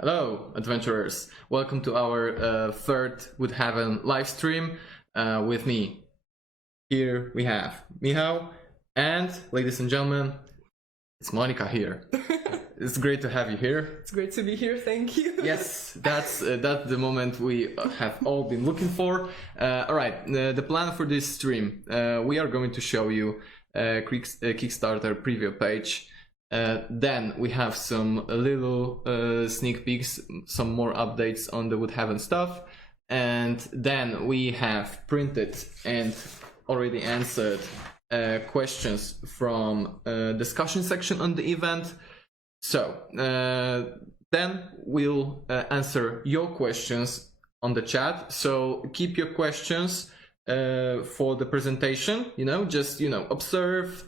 Hello, adventurers! Welcome to our third Woodhaven live stream with me. Here we have Michał, and ladies and gentlemen, it's Monica here. It's great to have you here. It's great to be here, thank you. Yes, that's the moment we have all been looking for. Alright, the plan for this stream, we are going to show you a Kickstarter preview page. Then we have some little sneak peeks, some more updates on the Woodhaven stuff, and then we have printed and already answered questions from discussion section on the event. So then we'll answer your questions on the chat. So keep your questions for the presentation. Just observe.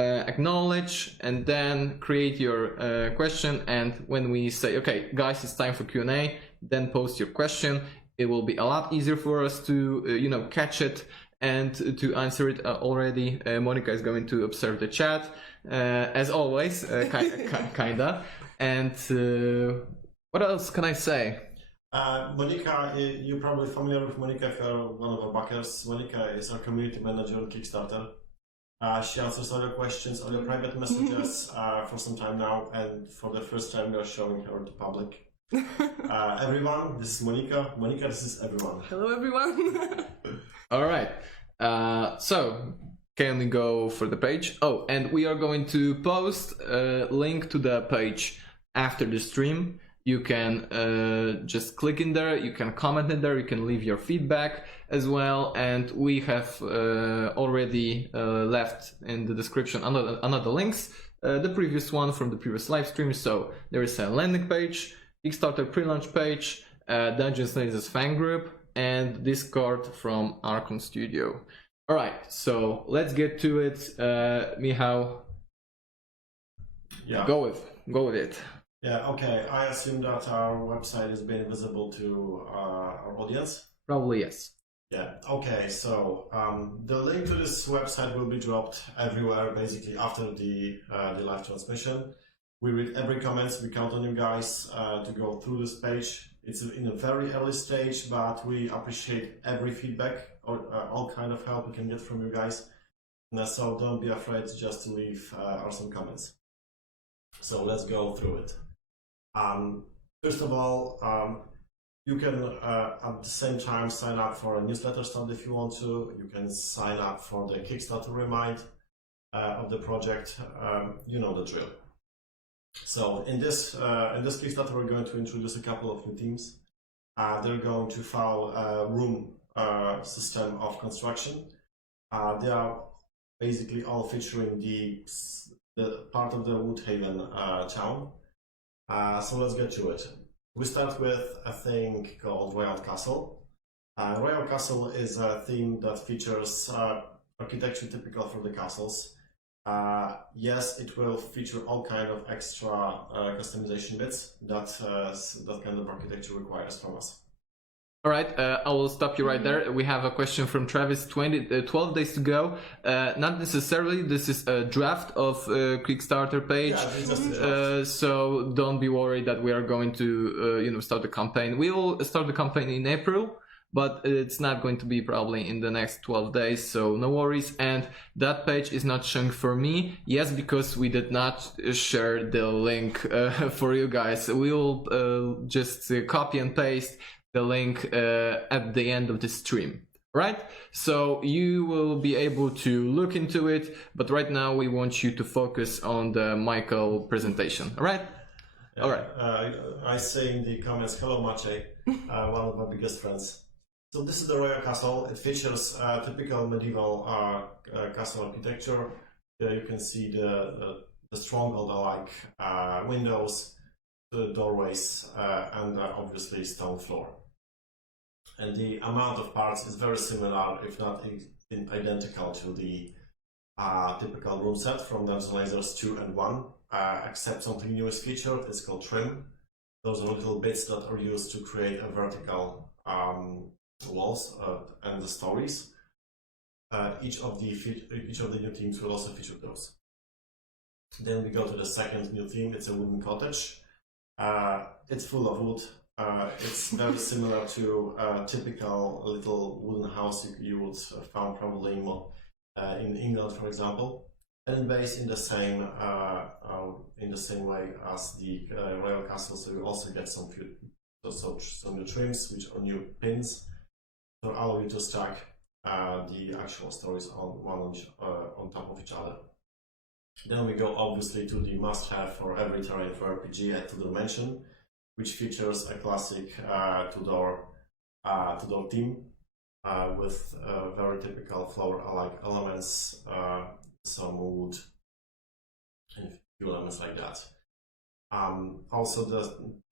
Acknowledge and then create your question, and when we say okay guys, it's time for Q&A, then post your question. It will be a lot easier for us to catch it and to answer it already. Monica is going to observe the chat as always, kinda. And what else can I say? Monica, you're probably familiar with Monica if you're one of our backers. Monica is our community manager on Kickstarter. She answers all your questions, all your private messages for some time now, and for the first time we are showing her to public. Everyone, this is Monica. Monica, this is everyone. Hello everyone. Alright, so can we go for the page? Oh, and we are going to post a link to the page after the stream. You can just click in there, you can comment in there, you can leave your feedback as well, and we have already left in the description another links, the previous one from the previous live stream. So there is a landing page, Kickstarter pre-launch page, Dungeons & Lasers fan group, and Discord from Archon Studio. Alright, so let's get to it. Michał, yeah. Go with it. Yeah, okay. I assume that our website is being visible to our audience? Probably yes. Yeah, okay. So the link to this website will be dropped everywhere basically after the live transmission. We read every comment. We count on you guys to go through this page. It's in a very early stage, but we appreciate every feedback or all kind of help we can get from you guys. So don't be afraid just to leave some comments. So let's go through it. First of all, you can at the same time sign up for a newsletter stand if you want to. You can sign up for the Kickstarter remind of the project. You know the drill. So in this Kickstarter, we're going to introduce a couple of new themes. They're going to follow a room system of construction. They are basically all featuring the part of the Woodhaven town. So let's get to it. We start with a thing called Royal Castle. Royal Castle is a theme that features architecture typical for the castles. Yes, it will feature all kind of extra customization bits that that kind of architecture requires from us. Alright, I will stop you right there. We have a question from Travis, 12 days to go. Not necessarily, this is a draft of Kickstarter page. Yeah, it's just a draft. So don't be worried that we are going to start the campaign. We will start the campaign in April, but it's not going to be probably in the next 12 days, so no worries. And that page is not showing for me, yes, because we did not share the link for you guys. We will just copy and paste the link at the end of the stream, right? So you will be able to look into it, but right now we want you to focus on the Michael presentation, all right? Yeah, all right. I say in the comments, hello Maciej, one of my biggest friends. So this is the Royal Castle. It features typical medieval castle architecture. There you can see the stronghold-like windows, the doorways, and obviously stone floor. And the amount of parts is very similar, if not identical, to the typical room set from Dungeons & Lasers 2 and 1, except something new is featured. It's called trim. Those are little bits that are used to create a vertical walls and the stories. Each of the new themes will also feature those. Then we go to the second new theme. It's a wooden cottage. It's full of wood. It's very similar to a typical little wooden house you would find probably in England, for example, and based in the same way as the royal castle. So you also get some new trims, which are new pins, to allow you to stack the actual stories on top of each other. Then we go obviously to the must-have for every terrain for RPG at Tudor Mansion, which features a classic two-door theme with very typical floor-alike elements, some wood, and a few elements like that. Also,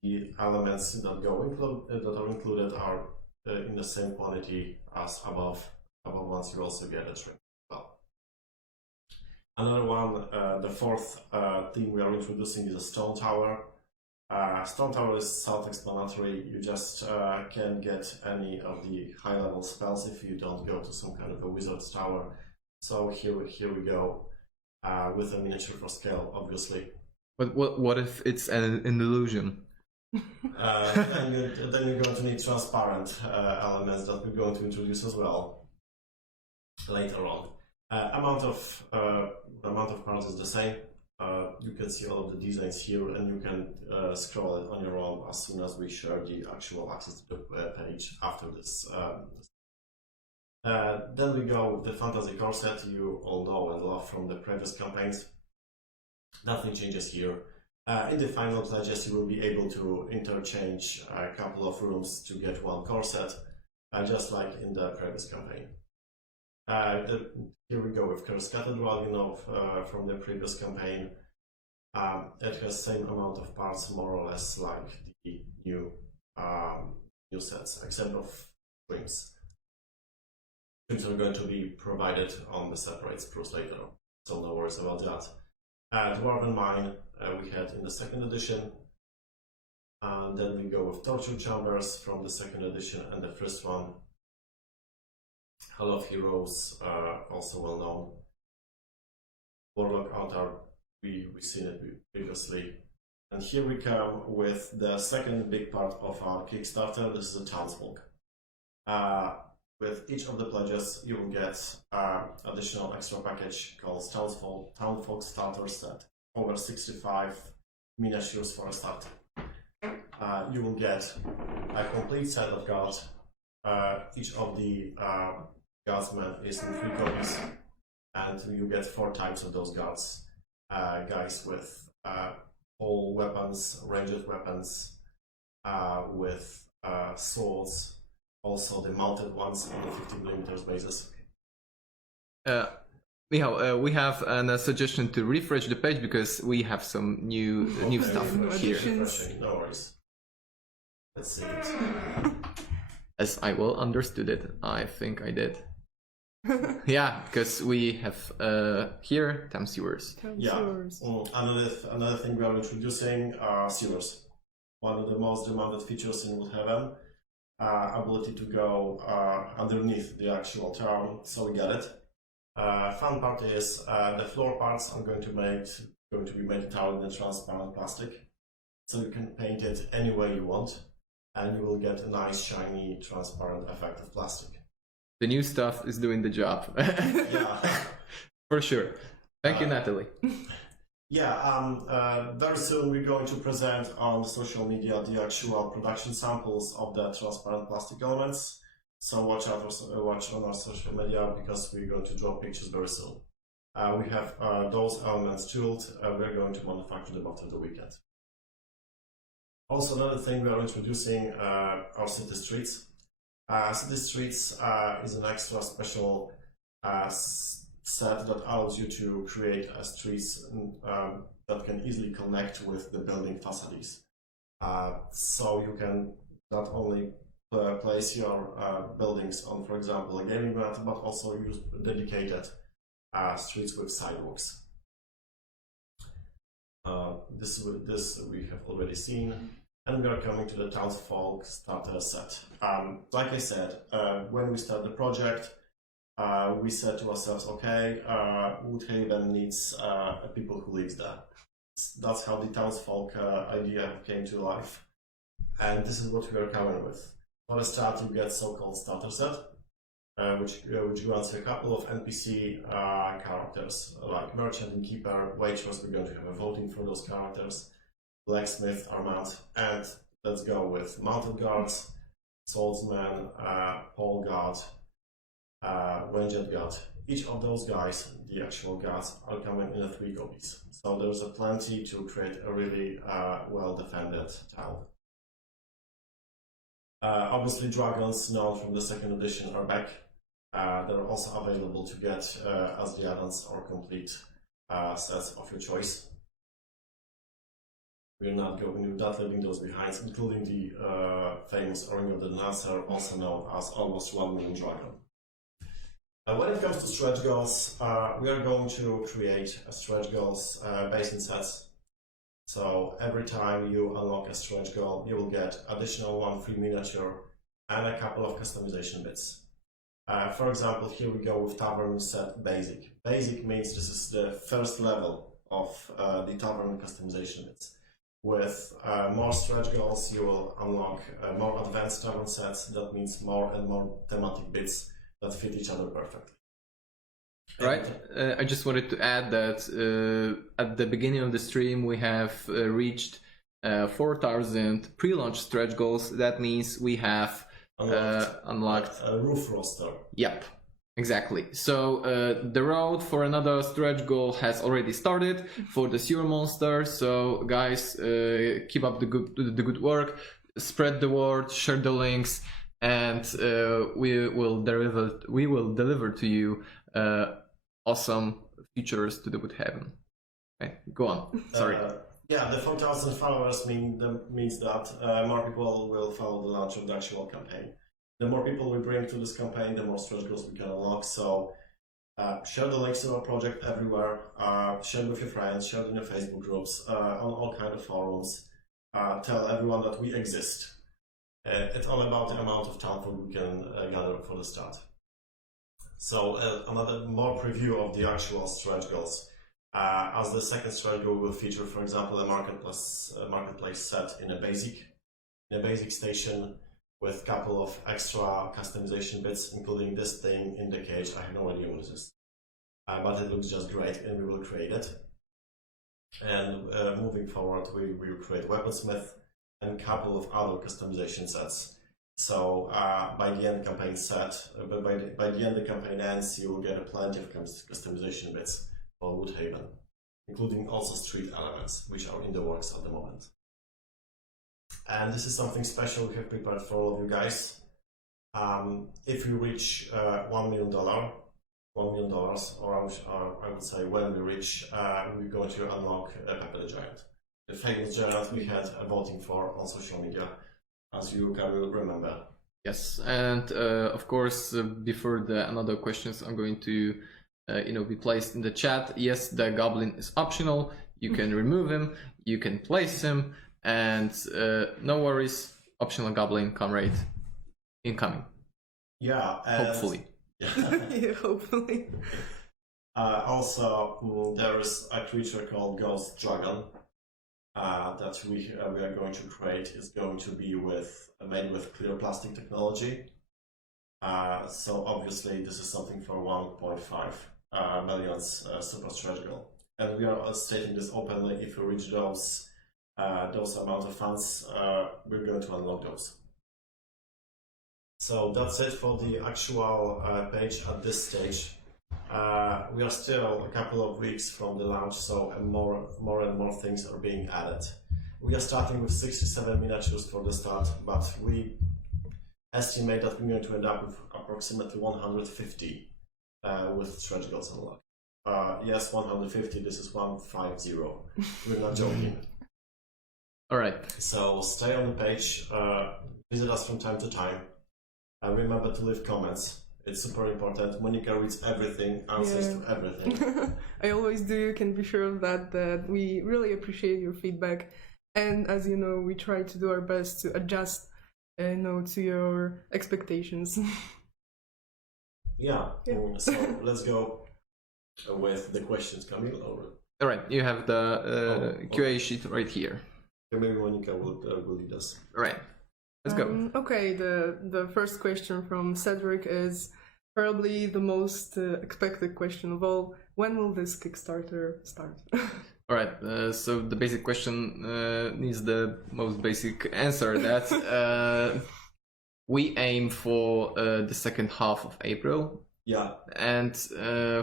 the elements that are included are in the same quantity as above. Above ones you also get a trim. Well, another one, the fourth theme we are introducing is a stone tower. Stone Tower is self-explanatory. You just can't get any of the high-level spells if you don't go to some kind of a wizard's tower. So here we go with a miniature for scale, obviously. But what if it's an illusion? Then you're going to need transparent elements that we're going to introduce as well later on. Amount of parts is the same. You can see all of the designs here, and you can scroll it on your own as soon as we share the actual access to the page after this. Then we go with the fantasy core set you all know and love from the previous campaigns. Nothing changes here. In the final pledges, you will be able to interchange a couple of rooms to get one core set, just like in the previous campaign. Here we go with Curse Cathedral, you know, from the previous campaign. It has same amount of parts, more or less, like the new sets, except of trims. Trims are going to be provided on the separate spruce later, so no worries about that. Dwarven Mine we had in the second edition, and then we go with Torture Chambers from the second edition and the first one. Hall of Heroes, also well known. Warlock Altar, we've seen it previously. And here we come with the second big part of our Kickstarter. This is a Townsfolk. With each of the pledges, you will get additional extra package called Townsfolk Starter Set. Over 65 miniatures for a start. You will get a complete set of guards. Each of the guardsmen is in 3 copies, and you get 4 types of those guards. Guys with all weapons, ranged weapons, with swords, also the mounted ones on the 50mm basis. Michał, we have a suggestion to refresh the page because we have some new stuff here. No worries. Let's see it. As I well understood it, I think I did. Yeah, because we have here time sewers. Yeah. Another thing we are introducing are sewers. One of the most demanded features in Woodhaven. Ability to go underneath the actual town, so we get it. Fun part is the floor parts are going to be made entirely in transparent plastic, so you can paint it any way you want, and you will get a nice shiny transparent effect of plastic. The new stuff is doing the job. Yeah, for sure. Thank you, Natalie. Yeah, very soon we're going to present on social media the actual production samples of the transparent plastic elements. So watch on our social media because we're going to drop pictures very soon. We have those elements tooled. We're going to manufacture them after the weekend. Also, another thing we are introducing are city streets. City streets is an extra special set that allows you to create streets that can easily connect with the building facades. So you can not only place your buildings on, for example, a gaming mat, but also use dedicated streets with sidewalks. This we have already seen, and we are coming to the Townsfolk Starter Set. Like I said, when we start the project, we said to ourselves, okay, Woodhaven needs people who live there. That's how the Townsfolk idea came to life. And this is what we are coming with. For the start, you get so-called starter set, which grants a couple of NPC characters, like merchant and keeper, waitress. We're going to have a voting for those characters, blacksmith, armand, and let's go with mounted guards, swordsman, pole guard, ranged guard. Each of those guys, the actual guards, are coming in 3 copies. So there's a plenty to create a really well-defended town. Obviously, dragons known from the 2nd edition are back. They're also available to get as the add-ons or complete sets of your choice. We're not leaving those behind, including the famous Ring of the Nasser, also known as Almost 1 Million Dragon. When it comes to stretch goals, we are going to create stretch goals based in sets. So every time you unlock a stretch goal, you will get additional 1 free miniature and a couple of customization bits. For example, here we go with Tavern Set Basic. Basic means this is the first level of the Tavern customization bits. With more stretch goals, you will unlock more advanced Tavern sets. That means more and more thematic bits that fit each other perfectly. Right. I just wanted to add that at the beginning of the stream we have reached 4,000 pre-launch stretch goals. That means we have unlocked a roof roster. Yep, exactly. So the road for another stretch goal has already started for the sewer monster. So guys, keep up the good work. Spread the word, share the links, and we will deliver to you awesome features to the Woodhaven. Okay, go on. Sorry. Yeah, the 4,000 followers means that more people will follow the launch of the actual campaign. The more people we bring to this campaign, the more stretch goals we can unlock. So share the links to our project everywhere. Share it with your friends. Share it in your Facebook groups, on all kinds of forums. Tell everyone that we exist. It's all about the amount of Townsfolk we can gather for the start. So another more preview of the actual stretch goals. As the second stretch goal will feature, for example, a marketplace set in a basic station with a couple of extra customization bits, including this thing in the cage. I have no idea what this is, but it looks just great, and we will create it. And moving forward, we will create weaponsmith and a couple of other customization sets. So by the end campaign by the end the campaign ends, you will get plenty of customization bits for Woodhaven, including also street elements, which are in the works at the moment. And this is something special we have prepared for all of you guys. If you reach $1 million, or I would say when we reach, we're going to unlock Pepper the Giant, the famous giant we had voting for on social media, as you can remember. Yes, and of course, before the another questions are going to be placed in the chat. Yes, the goblin is optional. You can remove him, you can place him, and no worries, optional goblin comrade incoming. Yeah, hopefully. Yeah, hopefully. Also, there is a creature called Ghost Dragon that we are going to create. Is going to be made with clear plastic technology. So obviously this is something for 1.5 million super stretch goal, and we are stating this openly. If we reach those amount of funds, we're going to unlock those. So that's it for the actual page at this stage. We are still a couple of weeks from the launch, so more and more things are being added. We are starting with 67 miniatures for the start, but we estimate that we're going to end up with approximately 150 with stretch goals unlocked. Yes, 150, this is 150. We're not joking. Alright. So stay on the page, visit us from time to time, and remember to leave comments. It's super important. Monica reads everything, answers to everything. I always do. You can be sure of that we really appreciate your feedback. And as you know, we try to do our best to adjust to your expectations. Yeah. So let's go with the questions coming over. All right, you have the QA sheet right here. Okay, maybe Monica will lead us. All right, let's go. Okay, the first question from Cedric is probably the most expected question of all. When will this Kickstarter start? All right, so the basic question needs the most basic answer. That we aim for the second half of April. Yeah. And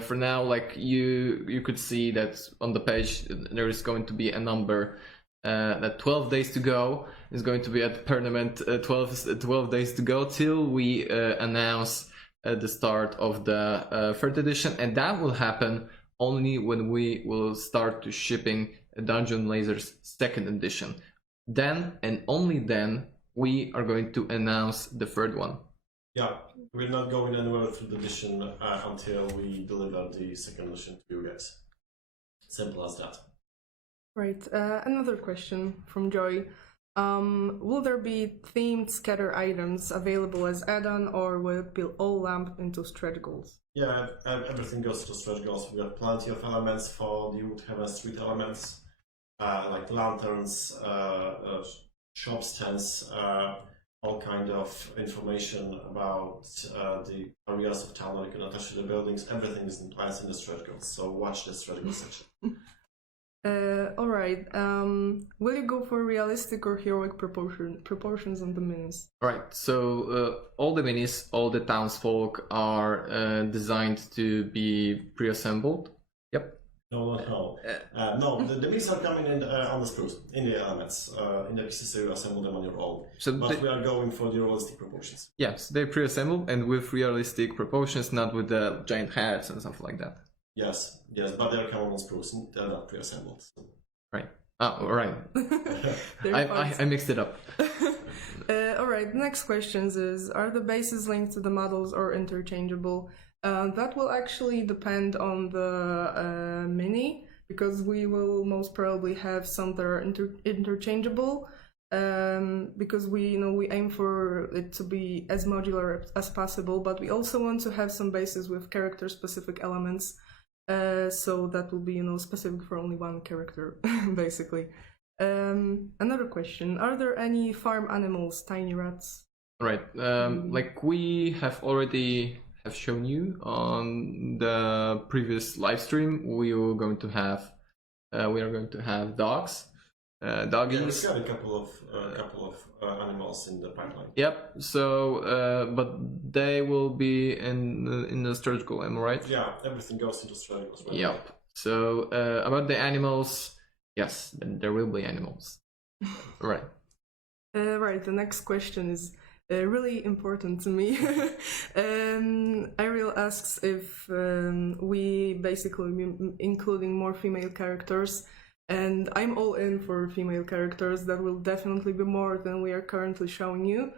for now, like you could see that on the page there is going to be a number that 12 days to go is going to be at tournament. 12 days to go till we announce the start of the third edition, and that will happen only when we will start to shipping Dungeon Lasers second edition. Then and only then we are going to announce the third one. Yeah, we're not going anywhere through the edition until we deliver the second edition to you guys. Simple as that. Right, another question from Joy. Will there be themed scatter items available as add-on, or will it be all lumped into stretch goals? Yeah, everything goes to stretch goals. We have plenty of elements for the Woodhaven street elements, like lanterns, shop stands, all kind of information about the areas of town where you can attach to the buildings. Everything is in plans in the stretch goals, so watch the stretch goals section. Alright, will you go for realistic or heroic proportions on the minis? Right, so all the minis, all the townsfolk are designed to be pre-assembled. Yep. No. No, the minis are coming in on the sprues, in the elements, in the pieces, so you assemble them on your own. But we are going for the realistic proportions. Yes, they're pre-assembled and with realistic proportions, not with the giant hats and stuff like that. Yes, but they're coming on sprues, they're not pre-assembled. So. Right. Oh, right. I mixed it up. Alright, next questions is, are the bases linked to the models or interchangeable? That will actually depend on the mini, because we will most probably have some that are interchangeable, because we aim for it to be as modular as possible, but we also want to have some bases with character-specific elements. So that will be, specific for only one character, basically. Another question: are there any farm animals, tiny rats? Right. Like we have already shown you on the previous live stream, we are going to have dogs, doggies. Yeah, we got a couple of animals in the pipeline. Yep. So, but they will be in the stretch goal, am I right? Yeah, everything goes into stretch goals. Right? Yep. So about the animals, yes, there will be animals. Right. Right. The next question is really important to me. Ariel asks if we basically including more female characters. And I'm all in for female characters. That will definitely be more than we are currently showing you.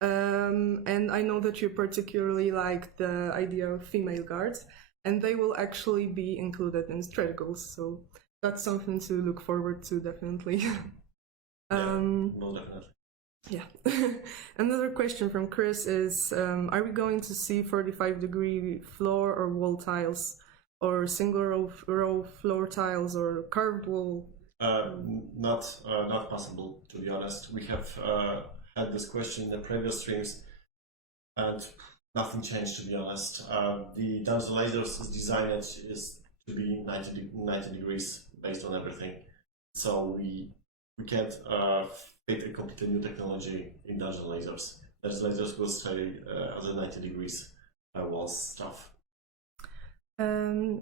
And I know that you particularly like the idea of female guards, and they will actually be included in stretch goals. So that's something to look forward to, definitely. Well, definitely. Yeah. Another question from Chris is, are we going to see 45-degree floor or wall tiles? Or single row floor tiles or curved wall? Not possible, to be honest. We have had this question in the previous streams, and nothing changed, to be honest. The Dungeon Lasers is designed is to be 90 degrees based on everything, so we can't fit a completely new technology in Dungeon Lasers. Dungeon Lasers will stay as a 90 degrees walls stuff.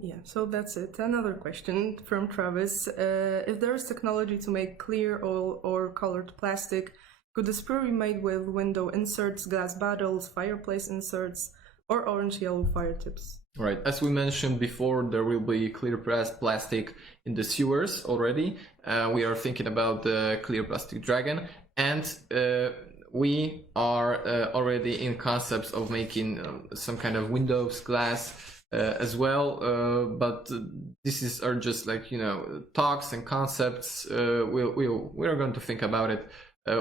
Yeah, so that's it. Another question from Travis. If there is technology to make clear or colored plastic, could the sprue be made with window inserts, glass bottles, fireplace inserts, or orange-yellow fire tips? Right. As we mentioned before, there will be clear plastic in the sewers already. We are thinking about the clear plastic dragon, and we are already in concepts of making some kind of windows, glass, as well, but are just like talks and concepts. We are going to think about it.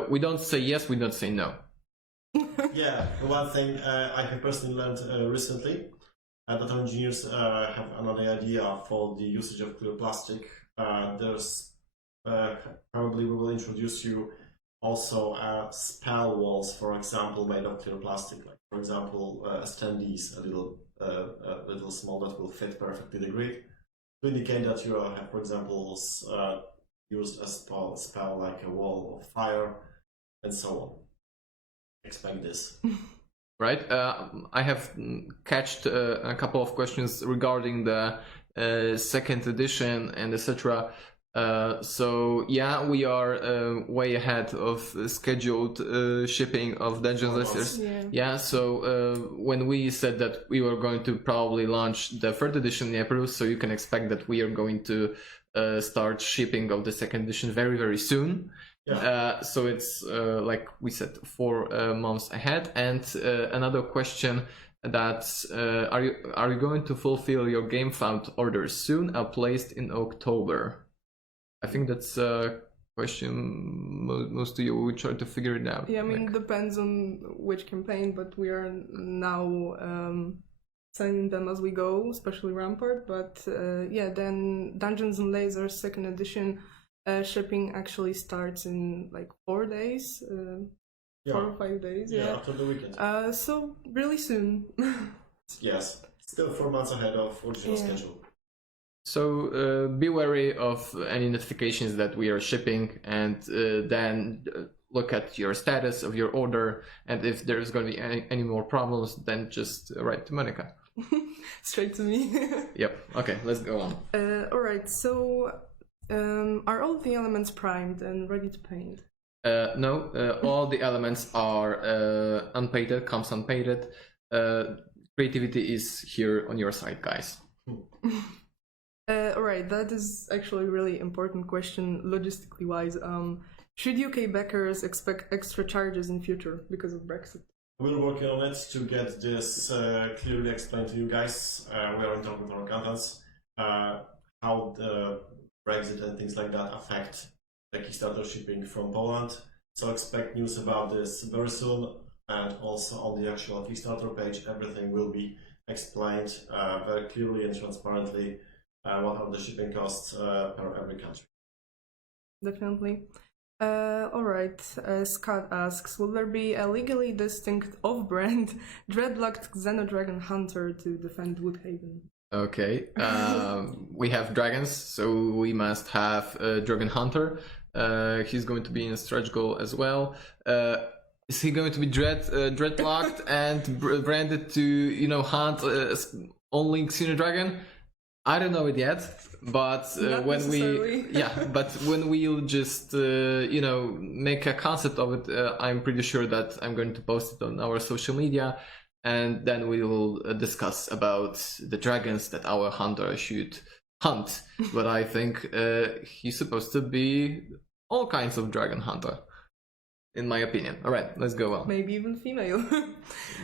We don't say yes, we don't say no. Yeah, one thing I have personally learned recently, that engineers have another idea for the usage of clear plastic. there's probably we will introduce you also spell walls, for example, made of clear plastic, like for example standees, a little small that will fit perfectly the grid to indicate that you have, for example, used a spell like a wall of fire and so on. Expect this. Right. I have catched a couple of questions regarding the second edition and etc. So yeah, we are way ahead of scheduled shipping of Dungeons Listers. Yeah. So when we said that we were going to probably launch the third edition in April, so you can expect that we are going to start shipping of the second edition very, very soon. Yeah. So it's like we said, 4 months ahead. And another question that are you going to fulfill your GameFound orders soon or placed in October? I think that's a question most of you will try to figure it out. Yeah, I mean, it depends on which campaign, but we are now sending them as we go, especially Rampart. But yeah, then Dungeons and Lasers second edition shipping actually starts in like 4 days, 4 or 5 days. Yeah, after the weekend. So really soon. Yes, still 4 months ahead of original schedule. So be wary of any notifications that we are shipping, and then look at your status of your order, and if there's going to be any more problems, then just write to Monica. Straight to me. Yep. Okay, let's go on. Alright, so are all the elements primed and ready to paint? No, all the elements are unpainted, comes unpainted. Creativity is here on your side, guys. Alright, that is actually a really important question logistically wise. Should UK backers expect extra charges in future because of Brexit? We're working on it to get this clearly explained to you guys. We are in talk with our accountants how the Brexit and things like that affect the Kickstarter shipping from Poland. So expect news about this very soon, and also on the actual Kickstarter page, everything will be explained very clearly and transparently. What are the shipping costs per every country? Definitely. Alright, Scott asks, will there be a legally distinct off-brand dreadlocked Xenodragon Hunter to defend Woodhaven? Okay, we have dragons, so we must have a Dragon Hunter. He's going to be in a stretch goal as well. Is he going to be dreadlocked and branded to, hunt only Xenodragon? I don't know it yet, but when we'll just make a concept of it, I'm pretty sure that I'm going to post it on our social media, and then we will discuss about the dragons that our hunter should hunt. But I think he's supposed to be all kinds of dragon hunter, in my opinion. All right, let's go on. Maybe even female.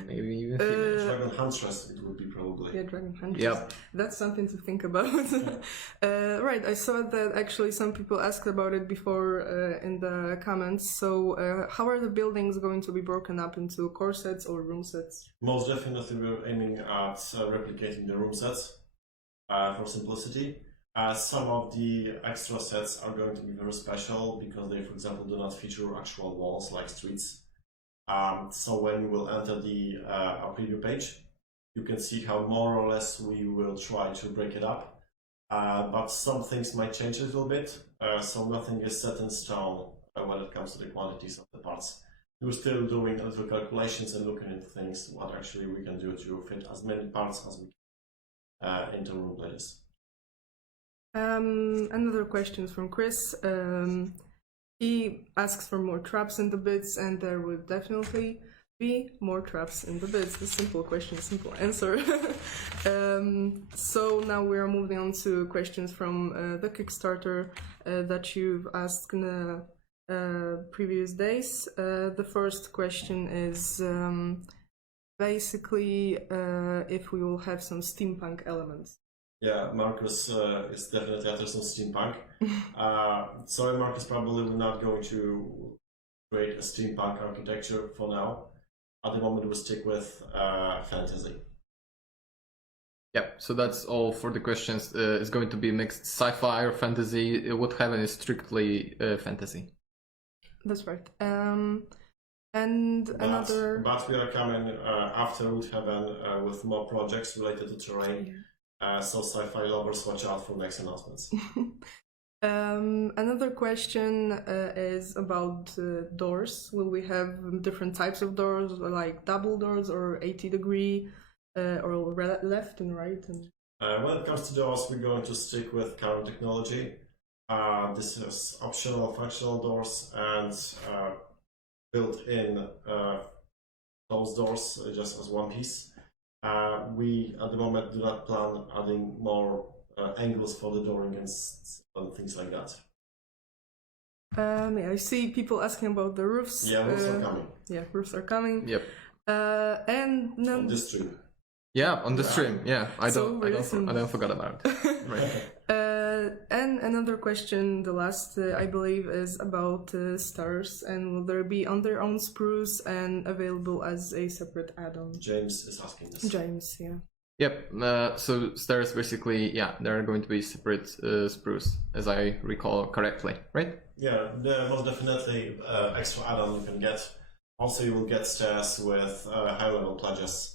Maybe even female. Dragon Huntress, it would be probably. Yeah, Dragon Huntress. Yep. That's something to think about. Right, I saw that actually some people asked about it before in the comments. So how are the buildings going to be broken up into core sets or room sets? Most definitely we're aiming at replicating the room sets for simplicity. Some of the extra sets are going to be very special because they, for example, do not feature actual walls like streets. So when you will enter the our preview page, you can see how more or less we will try to break it up. But some things might change a little bit, so nothing is set in stone when it comes to the quantities of the parts. We're still doing a little calculations and looking into things, what actually we can do to fit as many parts as we can into room like this. Another question from Chris. He asks for more traps in the bits, and there will definitely be more traps in the bits. The simple question, simple answer. So now we are moving on to questions from the Kickstarter that you've asked in the previous days. The first question is basically if we will have some steampunk elements. Yeah, Marcus is definitely after some steampunk. Sorry, Marcus, probably we're not going to create a steampunk architecture for now. At the moment, we'll stick with fantasy. Yep, so that's all for the questions. It's going to be mixed sci-fi or fantasy. Woodhaven is strictly fantasy. That's right. And another. But we are coming after Woodhaven with more projects related to terrain. So sci-fi lovers, watch out for next announcements. Another question is about doors. Will we have different types of doors, like double doors or 80-degree, or left and right? When it comes to doors, we're going to stick with current technology. This is optional functional doors and built-in closed doors just as one piece. We at the moment do not plan adding more angles for the dooring and things like that. I see people asking about the roofs. Yeah, roofs are coming. Yeah, roofs are coming. Yep. And then On this stream. Yeah, on the stream. Yeah, I don't forget about it. Right. And another question, the last I believe, is about stars, and will there be on their own spruce and available as a separate add-on? James is asking this. James, yeah. Yep. So stars basically, yeah, there are going to be separate spruce, as I recall correctly, right? Yeah, there was definitely extra add-on you can get. Also, you will get stairs with high-level pledges.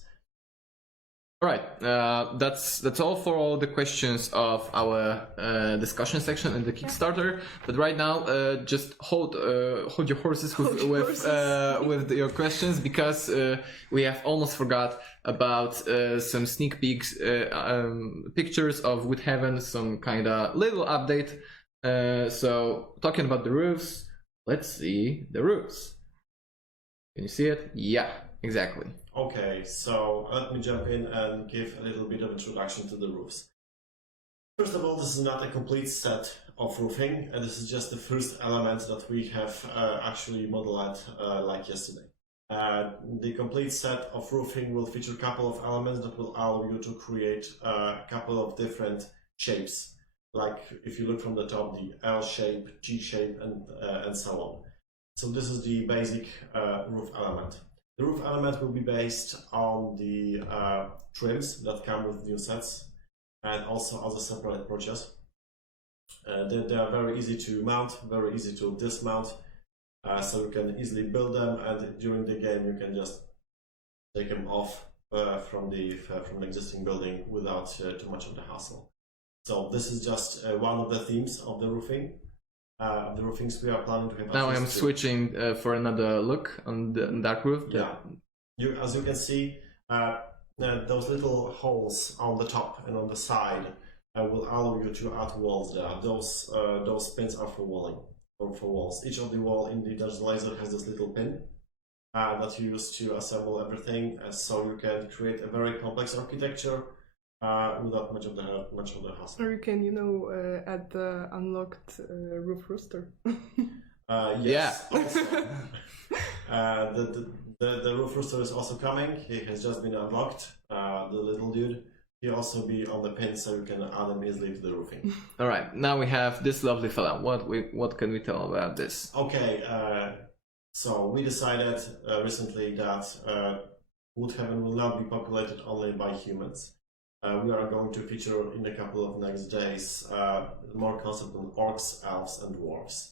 All right, that's all for all the questions of our discussion section in the Kickstarter. But right now, just hold your horses with your questions, because we have almost forgot about some sneak peeks, pictures of Woodhaven, some kind of little update. So talking about the roofs, let's see the roofs. Can you see it? Yeah, exactly. Okay, so let me jump in and give a little bit of introduction to the roofs. First of all, this is not a complete set of roofing, and this is just the first element that we have actually modeled like yesterday. The complete set of roofing will feature a couple of elements that will allow you to create a couple of different shapes. Like if you look from the top, the L shape, G shape, and so on. So this is the basic roof element. The roof element will be based on the trims that come with new sets, and also as a separate purchase. They are very easy to mount, very easy to dismount, so you can easily build them, and during the game you can just take them off from the existing building without too much of the hassle. So this is just one of the themes of the roofing. The roofings we are planning to have. Now I'm switching for another look on that roof. Yeah, as you can see, those little holes on the top and on the side will allow you to add walls there. Those pins are for walling, or for walls. Each of the wall in the Dutch laser has this little pin that you use to assemble everything, so you can create a very complex architecture without much of the hassle. Or you can, add the unlocked roof rooster. Yes. Yeah. The roof rooster is also coming. He has just been unlocked. The little dude. He'll also be on the pin, so you can add him easily to the roofing. All right. Now we have this lovely fella. What can we tell about this? Okay. So we decided recently that Woodhaven will not be populated only by humans. We are going to feature in a couple of next days more concept on orcs, elves, and dwarves.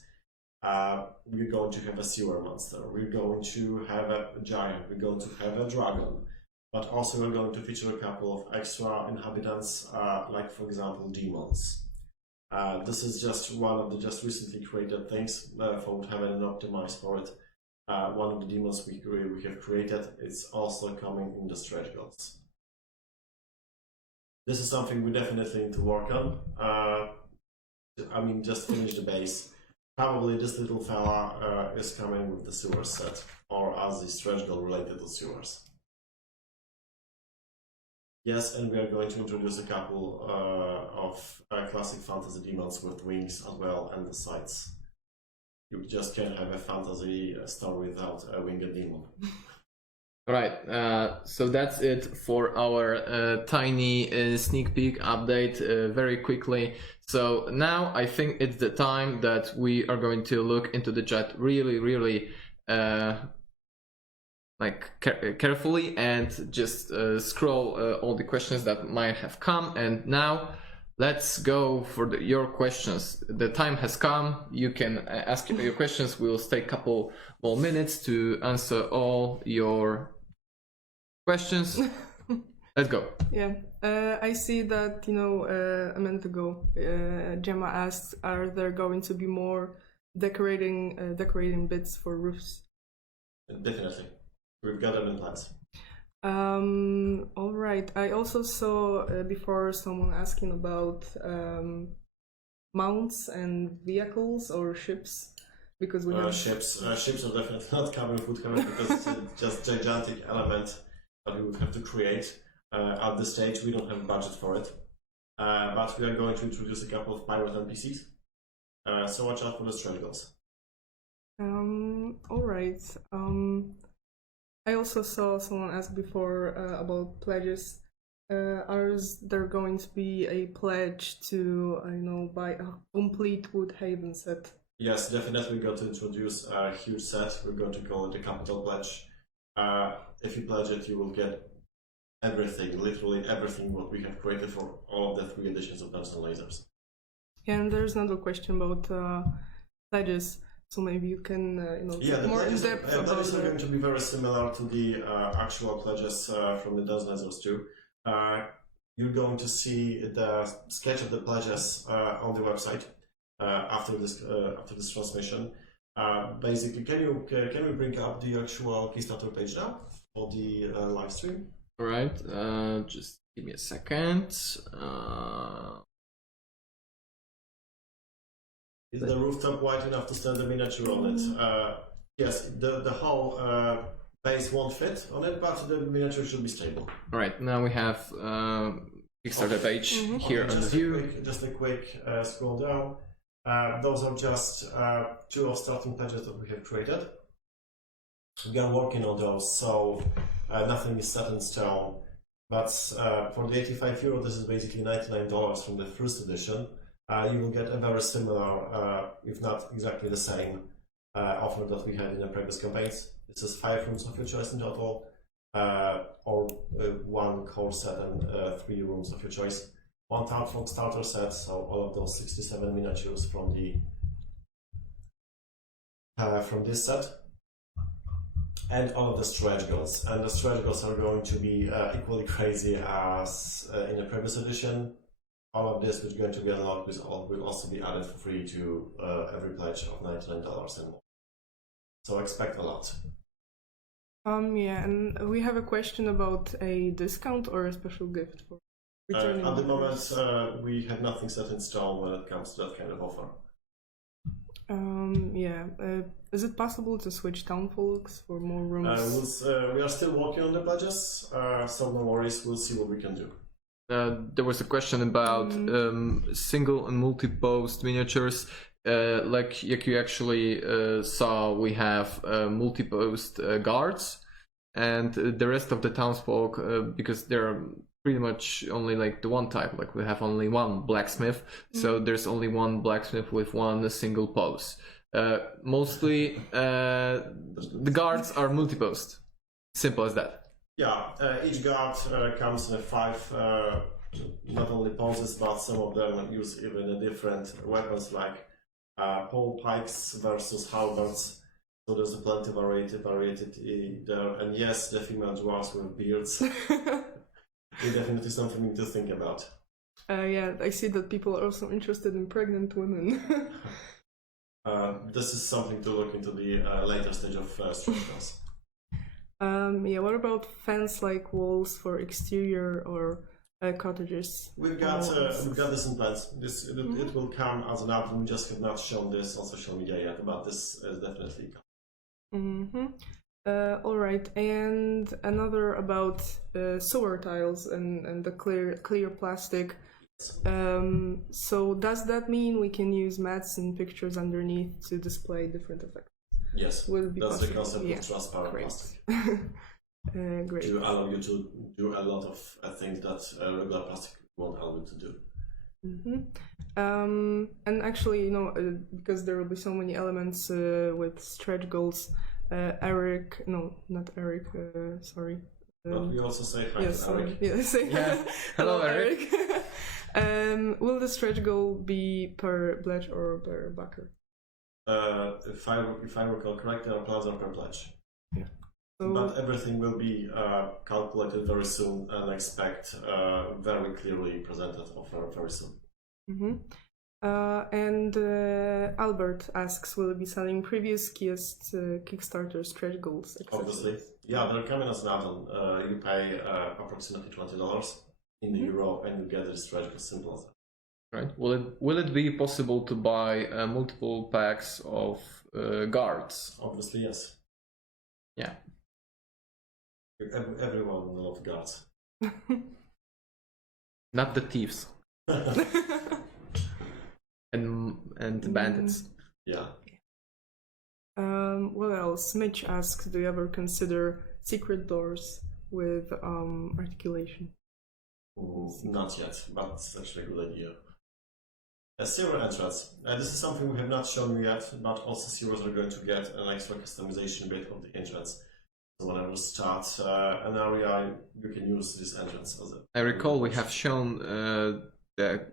We're going to have a sewer monster. We're going to have a giant. We're going to have a dragon. But also we're going to feature a couple of extra inhabitants, like for example demons. This is just one of the just recently created things for Woodhaven and optimized for it. One of the demons we have created is also coming in the stretch goals. This is something we definitely need to work on. Just finish the base. Probably this little fella is coming with the sewer set, or as the stretch goal related to sewers. Yes, and we are going to introduce a couple of classic fantasy demons with wings as well, and the sides. You just can't have a fantasy story without a winged demon. Right, so that's it for our tiny sneak peek update very quickly. So now I think it's the time that we are going to look into the chat really like carefully and just scroll all the questions that might have come. And now let's go for your questions. The time has come. You can ask your questions. We'll take a couple more minutes to answer all your questions. Let's go. Yeah, I see that, a minute ago, Gemma asked, are there going to be more decorating bits for roofs? Definitely. We've got them in plans. All right. I also saw before someone asking about mounts and vehicles or ships, because we have ships are definitely not coming with Woodhaven because it's just gigantic element that we would have to create. At this stage, we don't have budget for it, but we are going to introduce a couple of pirate NPCs. So watch out for the stretch goals. All right. I also saw someone ask before about pledges. Are there going to be a pledge to, buy a complete Woodhaven set? Yes, definitely. We're going to introduce a huge set. We're going to call it the Capital Pledge. If you pledge it, you will get everything, literally everything what we have created for all of the 3 editions of Dungeons & Lasers. And there's another question about pledges. So maybe you can, more in depth about pledges are going to be very similar to the actual pledges from the Dungeons & Lasers 2. You're going to see the sketch of the pledges on the website after this transmission. Basically, can we bring up the actual Kickstarter page now for the live stream? All right. Just give me a second. Is the rooftop wide enough to stand the miniature on it? Yes, the whole base won't fit on it, but the miniature should be stable. All right. Now we have Kickstarter page here on the view. Just a quick scroll down. Those are just 2 of starting pledges that we have created. We are working on those, so nothing is set in stone. But for the €85, this is basically $99 from the first edition. You will get a very similar, if not exactly the same, offer that we had in the previous campaigns. This is 5 rooms of your choice in total, or 1 core set and 3 rooms of your choice. 1 Townsfolk Starter Set, so all of those 67 miniatures from this set. And all of the stretch goals. And the stretch goals are going to be equally crazy as in the previous edition. All of this, which is going to be unlocked, will also be added for free to every pledge of $99 and more. So expect a lot. Yeah, and we have a question about a discount or a special gift for returning. At the moment, we have nothing set in stone when it comes to that kind of offer. Is it possible to switch Townfolks for more rooms? We are still working on the pledges, so no worries, we'll see what we can do. There was a question about single and multi-post miniatures. Like you actually saw, we have multi-post guards, and the rest of the townsfolk, because they're pretty much only like the one type, like we have only 1 blacksmith, so there's only 1 blacksmith with 1 single post. Mostly the guards are multi-post. Simple as that. Yeah, each guard comes in 5 not only poses, but some of them use even different weapons like pole pikes versus halberds. So there's plenty of variety there. And yes, the female dwarves with beards. It's definitely something to think about. Yeah, I see that people are also interested in pregnant women. This is something to look into the later stage of stretch. What about fence-like walls for exterior or cottages? We've got this in plans. It will come as an add-on. We just have not shown this on social media yet, but this is definitely coming. All right, and another about sewer tiles and the clear plastic. So does that mean we can use mats and pictures underneath to display different effects? Yes, that's the concept of transparent plastic. Great. To allow you to do a lot of things that regular plastic won't allow you to do. And actually, because there will be so many elements with stretch goals, Eric, no, not Eric, sorry. But we also say hi Yes, to Eric. yes. Yeah. Hello, Eric. Will the stretch goal be per pledge or per backer? If I recall correctly, our plans are per pledge. Yeah. So, But everything will be calculated very soon, and expect very clearly presented offer very soon. and Albert asks, will it be selling previous kiosk Kickstarter stretch goals? Obviously, yeah, they're coming as an add-on. You pay approximately $20 in the euro, and you get the stretch goal, simple as that. Right. Will it be possible to buy multiple packs of guards? Obviously, yes. Yeah. Everyone will love guards. Not the thieves and bandits. Yeah. What else? Mitch asks, do you ever consider secret doors with articulation? Not yet, but it's actually a good idea. A zero entrance. This is something we have not shown you yet, but also zeros are going to get an extra customization bit of the entrance. So whenever you start an area, you can use this entrance as a... I recall we have shown the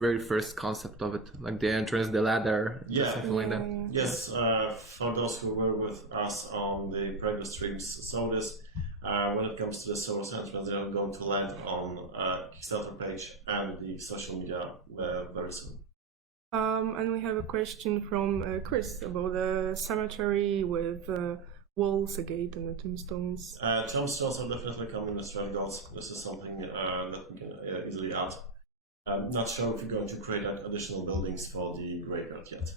very first concept of it, like the entrance, the ladder, Yeah. something like that. Yes, for those who were with us on the previous streams, saw this. When it comes to the Soros entrance, they are going to land on Kickstarter page and the social media very soon. And we have a question from Chris about a cemetery with walls, a gate, and the tombstones. Tombstones are definitely coming with stretch goals. This is something that we can easily add. I'm not sure if you're going to create additional buildings for the graveyard yet.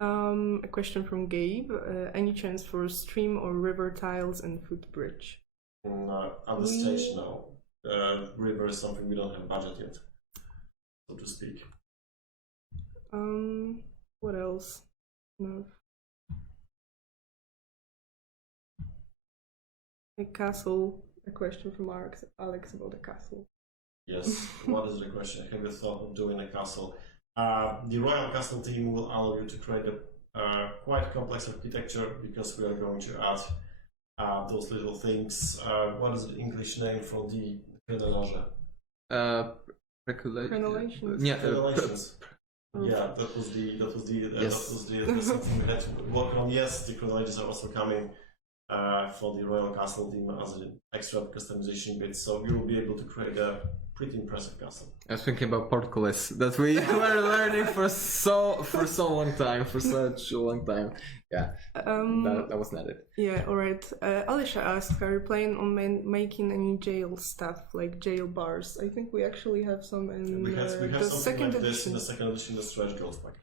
A question from Gabe. Any chance for stream or river tiles and footbridge? At this stage, no. River is something we don't have budget yet, so to speak. What else? No. A castle. A question from Alex about the castle. Yes. What is the question? Have you thought of doing a castle? The Royal Castle team will allow you to create a quite complex architecture, because we are going to add those little things. What is the English name for the Crenellages? Crenellations. Yeah. Crenellations. Yeah, that was the something we had to work on. Yes, the Crenellages are also coming for the Royal Castle team as an extra customization bit, so you will be able to create a pretty impressive castle. I was thinking about portcullis that we were learning for such a long time. Yeah, that was not it. Yeah, alright. Alicia asked, are you planning on making any jail stuff, like jail bars? I think we actually have some in We have the something second like edition. this in the second edition, the stretch goals pack.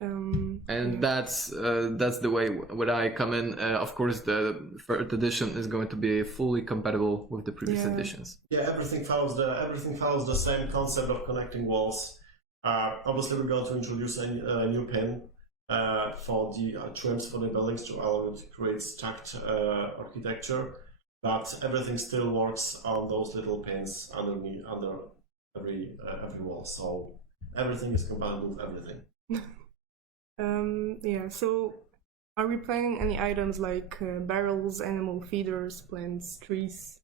And that's the way when I come in. Of course, the third edition is going to be fully compatible with the previous editions. Yeah, everything follows the same concept of connecting walls. Obviously, we're going to introduce a new pin for the trims for the buildings to allow it to create stacked architecture, but everything still works on those little pins under every wall. So everything is compatible with everything. Yeah, so are we planning any items like barrels, animal feeders, plants, trees?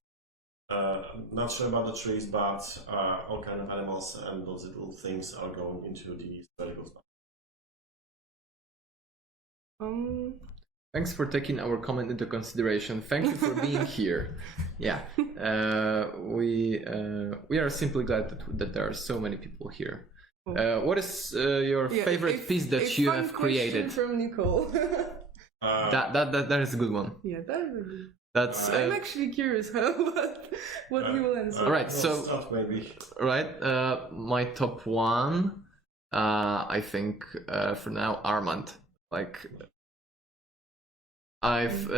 Not sure about the trees, but all kind of animals and those little things are going into the stretch goals. Thanks for taking our comment into consideration. Thank you for being here. Yeah, we are simply glad that there are so many people here. What is your favorite piece that you have created? From Nicole. That is a good one. Yeah, that is a good. That's. I'm actually curious what you will answer. All right, so maybe. Right, my top one, I think for now, Armand. Like, I've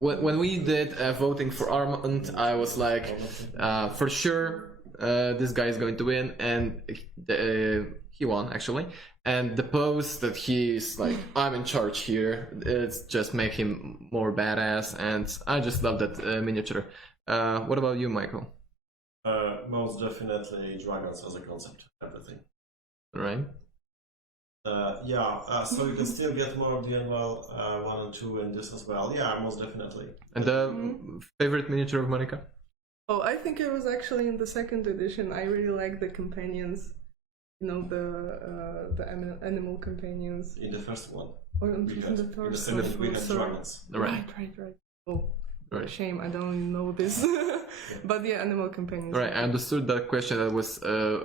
when we did voting for Armand, I was like, for sure. This guy is going to win, and he won actually. And the post that he's like, I'm in charge here, it's just make him more badass, and I just love that miniature. What about you, Michael? Most definitely dragons as a concept, everything. Right. So you can still get more of the annual 1 and 2 in this as well. Yeah, most definitely. And the favorite miniature of Monica? Oh, I think it was actually in the second edition. I really like the companions. You know, the animal companions. In the first one. Or in We the had, third in the second we one. had Sorry. dragons. Right. Oh, Right. shame, I don't even know this. But yeah, animal companions. Right, I understood that question that was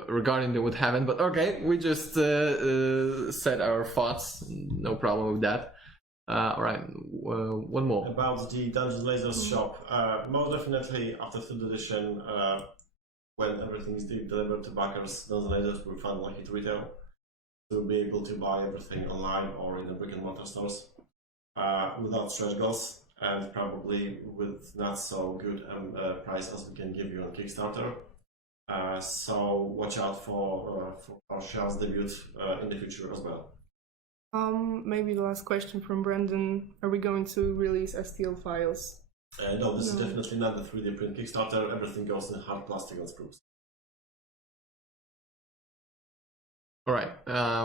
regarding the Woodhaven, but okay, we just said our thoughts. No problem with that. All right, one more. About the Dungeons Lasers shop, most definitely after 3rd edition, when everything is delivered to backers, Dungeons Lasers will find like it retail to be able to buy everything online or in the brick and mortar stores without stretch goals and probably with not so good price as we can give you on Kickstarter. So watch out for our shell's debut in the future as well. Maybe the last question from Brendan. Are we going to release STL files? No, this is definitely not the 3D print Kickstarter. Everything goes in hard plastic and spruce. All right,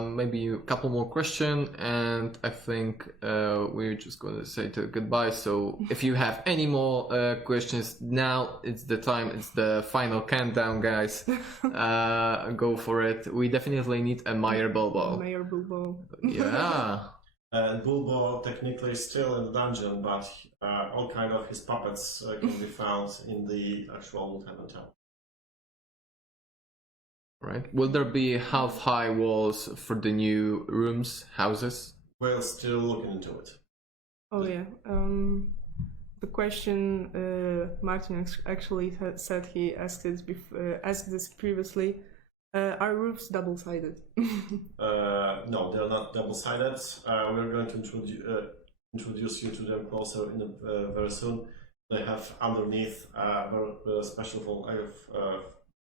maybe a couple more questions, and I think we're just going to say goodbye. So if you have any more questions, now it's the time. It's the final countdown, guys. Go for it. We definitely need a Meyer Bulbo. Meyer Bulbo. Yeah. Bulbo technically is still in the dungeon, but all kind of his puppets can be found in the actual Woodhaven town. Right. Will there be half-high walls for the new rooms, houses? We're still looking into it. Oh yeah. The question Martin actually said he asked this previously. Are roofs double-sided? No, they're not double-sided. We're going to introduce you to them closer in very soon. They have underneath a special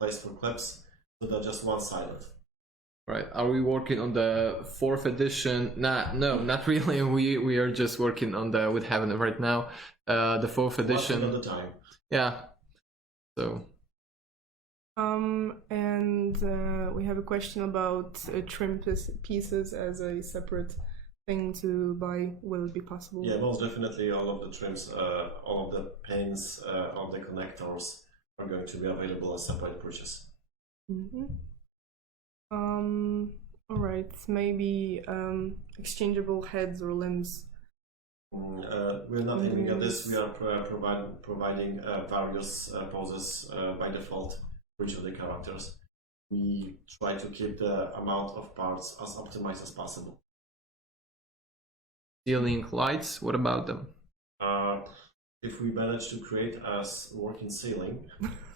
place for clips. So they're just one-sided. Right. Are we working on the 4th edition? No, not really. We are just working on the Woodhaven right now. The 4th edition. One thing at a time. Yeah. So. And we have a question about trim pieces as a separate thing to buy. Will it be possible? Yeah, most definitely. All of the trims, all of the pins, all the connectors are going to be available as separate purchase. All right. Maybe exchangeable heads or limbs. We're not aiming at this. We are providing various poses by default for each of the characters. We try to keep the amount of parts as optimized as possible. Ceiling lights. What about them? If we manage to create a working ceiling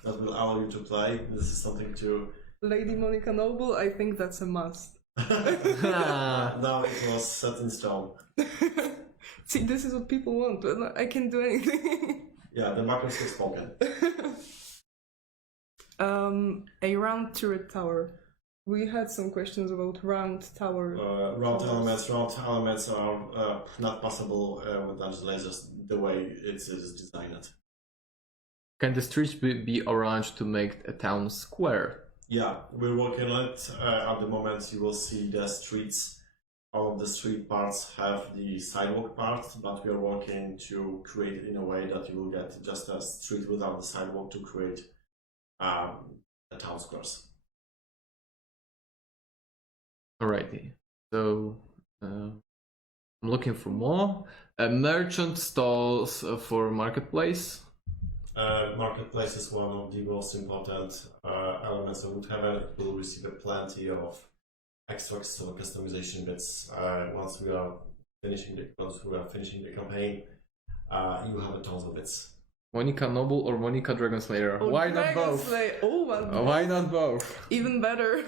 that will allow you to play, this is something to... Lady Monica Noble, I think that's a must. Now it was set in stone. See, this is what people want, but I can't do anything. Yeah, the markers have spoken. A round turret tower. We had some questions about round tower. Round elements are not possible with Dungeons Lasers the way it is designed. Can the streets be arranged to make a town square? Yeah, we're working on it. At the moment you will see the streets. All of the street parts have the sidewalk part, but we are working to create it in a way that you will get just a street without the sidewalk to create a town squares. Alrighty, so I'm looking for more. Merchant stalls for marketplace. Marketplace is one of the most important elements of Woodhaven. It will receive plenty of extracts or customization bits once we are finishing the campaign. You have tons of bits. Monica Noble or Monica Dragonslayer? Oh, Why not both? Why not both? Even better.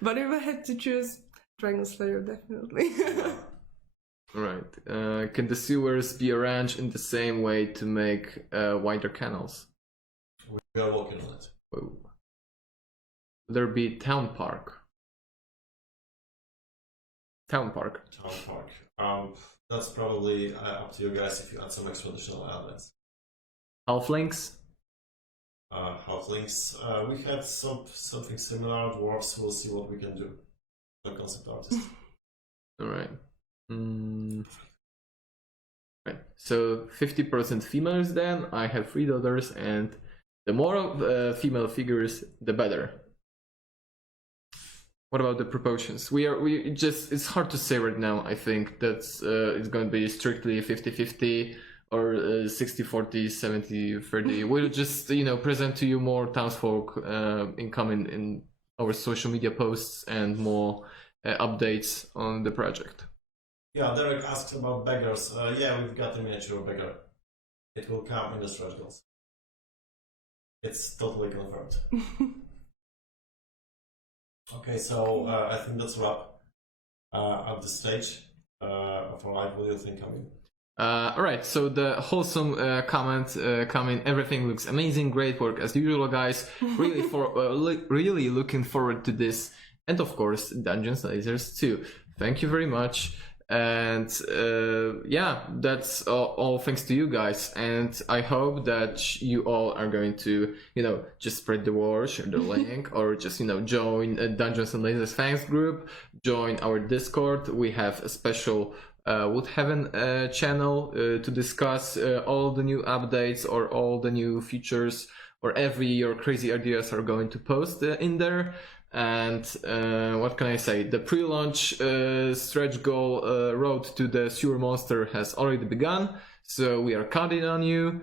But if I had to choose, Dragonslayer definitely. Right. Can the sewers be arranged in the same way to make wider canals? We are working on it. Whoa. Will there be town park? Town park. That's probably up to you guys if you add some extra additional elements. Halflings? Halflings. We had something similar. Dwarves. We'll see what we can do. The concept artist. All right. Right. So 50% females. Then I have 3 daughters, and the more female figures, the better. What about the proportions? It's hard to say right now. I think that's it's going to be strictly 50-50 or 60-40, 70-30. We'll just present to you more Townsfolk incoming in our social media posts and more updates on the project. Yeah, Derek asks about beggars. Yeah, we've got a miniature beggar. It will come in the stretch goals. It's totally confirmed. Okay, so I think that's a wrap at this stage of our live. What do you think, Kamil? Alright, so the wholesome comment coming, everything looks amazing, great work as usual, guys. Really looking forward to this, and of course, Dungeons Lasers too. Thank you very much. And yeah, that's all thanks to you guys, and I hope that you all are going to just spread the word, share the link, or just join a Dungeons and Lasers fans group, join our Discord. We have a special Woodhaven channel to discuss all the new updates or all the new features, or your crazy ideas are going to post in there. And what can I say? The pre-launch stretch goal road to the sewer monster has already begun, so we are counting on you.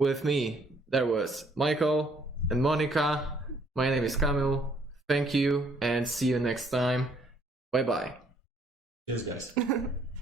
With me, there was Michael and Monica. My name is Kamil. Thank you, and see you next time. Bye bye. Cheers, guys.